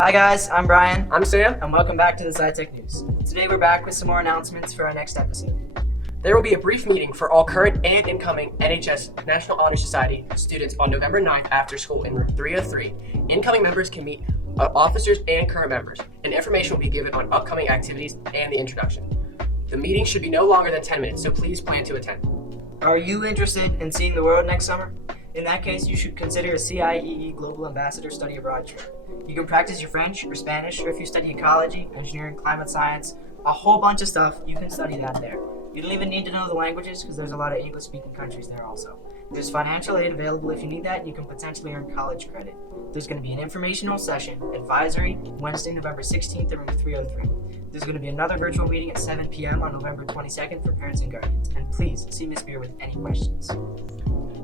Hi guys, I'm Brian, I'm Sam. and welcome back to the SciTech News. Today we're back with some more announcements for our next episode. There will be a brief meeting for all current and incoming NHS National Honor Society students on November 9th after school in room 303. Incoming members can meet officers and current members, and information will be given on upcoming activities and the introduction. The meeting should be no longer than 10 minutes, so please plan to attend. Are you interested in seeing the world next summer? In that case, you should consider a CIEE Global Ambassador Study Abroad trip. You can practice your French or Spanish, or if you study ecology, engineering, climate science, a whole bunch of stuff, you can study that there. You don't even need to know the languages because there's a lot of English-speaking countries there also. There's financial aid available if you need that, and you can potentially earn college credit. There's going to be an informational session, advisory, Wednesday, November 16th in room 303. There's going to be another virtual meeting at 7 p.m. on November 22nd for parents and guardians. And please see Miss Beer with any questions.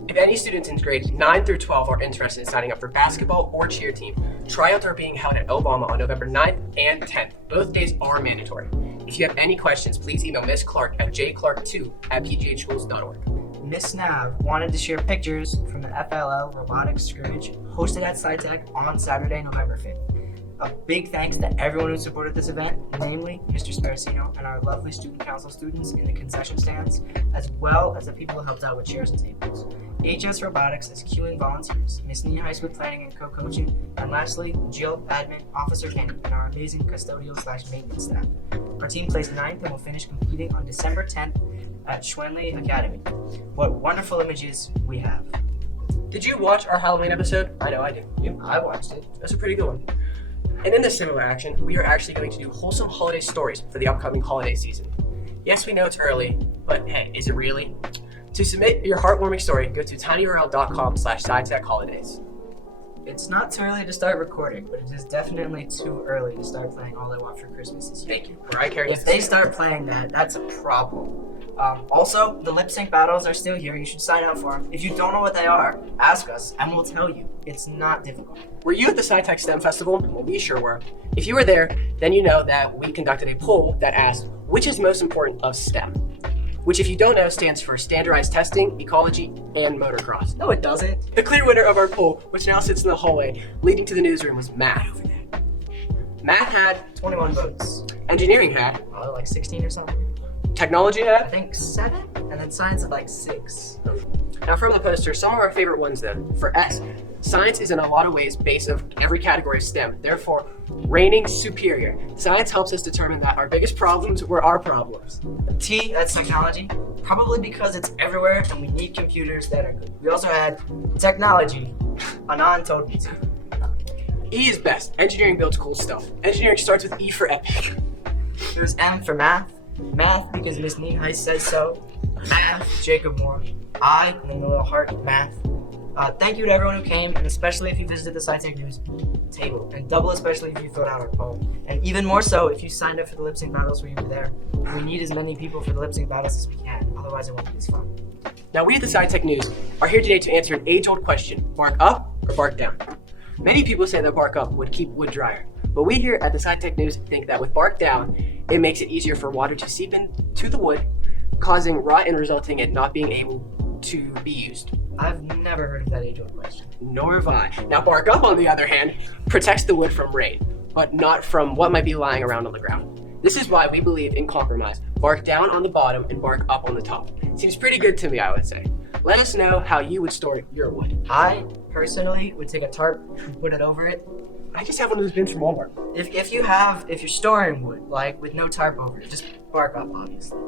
If any students in grades 9 through 12 are interested in signing up for basketball or cheer team, tryouts are being held at Obama on November 9th and 10th. Both days are mandatory. If you have any questions, please email Miss Clark at jclark2@pghschools.org. Miss Nav wanted to share pictures from the FLL robotics scrimmage hosted at SciTech on Saturday, November 5th. A big thanks to everyone who supported this event, namely Mr. Sparacino and our lovely student council students in the concession stands, as well as the people who helped out with chairs and tables. HS Robotics is queuing volunteers, Miss Nia Heiss with planning and co-coaching, and lastly, Jill, admin, Officer Kenny, and our amazing custodial/maintenance staff. Our team placed 9th and will finish competing on December 10th at Schwenley Academy. What wonderful images we have. Did you watch our Halloween episode? I know I did. You? I watched it. That's a pretty good one. And in this similar action, we are actually going to do wholesome holiday stories for the upcoming holiday season. Yes, we know it's early, but hey, is it really? To submit your heartwarming story, go to tinyurl.com/SciTechHolidays. It's not too early to start recording, but it is definitely too early to start playing All I Want for Christmas this year. Thank you. Mariah Carey. If they start playing that, that's a problem. Also, the lip sync battles are still here. You should sign up for them. If you don't know what they are, ask us, and we'll tell you. It's not difficult. Were you at the SciTech STEM Festival? Well, we sure were. If you were there, then you know that we conducted a poll that asked, which is most important of STEM? Which, if you don't know, stands for Standardized Testing, Ecology, and Motocross. No, it doesn't. The clear winner of our poll, which now sits in the hallway leading to the newsroom, was math over there. Math had 21 votes. engineering had, Like 16 or something. technology I had. think 7, and then science had like 6. Now from the poster, some of our favorite ones then. For S, science is in a lot of ways base of every category of STEM, therefore reigning superior. Science helps us determine that our biggest problems were our problems. T, that's technology. Probably because it's everywhere and we need computers that are good. We also had technology, a non-total T. E is best. Engineering builds cool stuff. Engineering starts with E for epic. There's M for math. Math because Miss Nia Heiss says so. Math, Jacob Moore. I, and then the little heart, math. Thank you to everyone who came, and especially if you visited the SciTech News table, and double especially if you filled out our poll. And even more so if you signed up for the lip sync battles where you were there. We need as many people for the lip sync battles as we can, otherwise it won't be as fun. Now we at the SciTech News are here today to answer an age-old question, bark up or bark down? Many people say that bark up would keep wood drier, but we here at the SciTech News think that with bark down, it makes it easier for water to seep into the wood, causing rot and resulting in not being able to be used. I've never heard of that age-old question. Nor have I. Now bark up, on the other hand, protects the wood from rain, but not from what might be lying around on the ground. This is why we believe in compromise. Bark down on the bottom and bark up on the top. Seems pretty good to me, I would say. Let us know how you would store your wood. I, personally, would take a tarp and put it over it. I just have one of those bins from Walmart. If you're storing wood, like with no tarp over it, just bark up, obviously.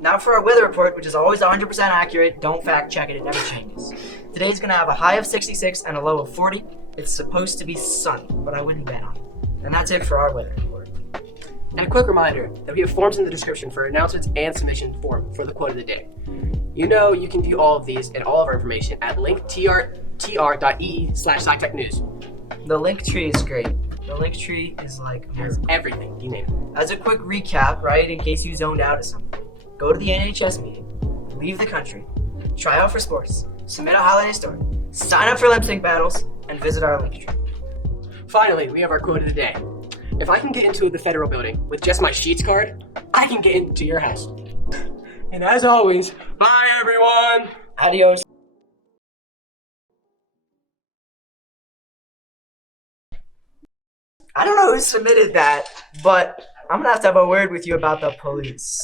Now for our weather report, which is always 100% accurate. Don't fact check it, it never changes. Today's gonna have a high of 66 and a low of 40. It's supposed to be sunny, but I wouldn't bet on it. And that's it for our weather report. And a quick reminder that we have forms in the description for announcements and submission form for the quote of the day. You know you can view all of these and all of our information at linktr.ee/SciTechNews. The link tree is great. The link tree is like amazing. Everything, you name it. As a quick recap, right, in case you zoned out of something, go to the NHS meeting, leave the country, try out for sports, submit a holiday story, sign up for lip sync battles, and visit our link tree. Finally, we have our quote of the day. If I can get into the federal building with just my Sheets card, I can get into your house. And as always, bye everyone! Adios. I don't know who submitted that, but I'm gonna have to have a word with you about the police.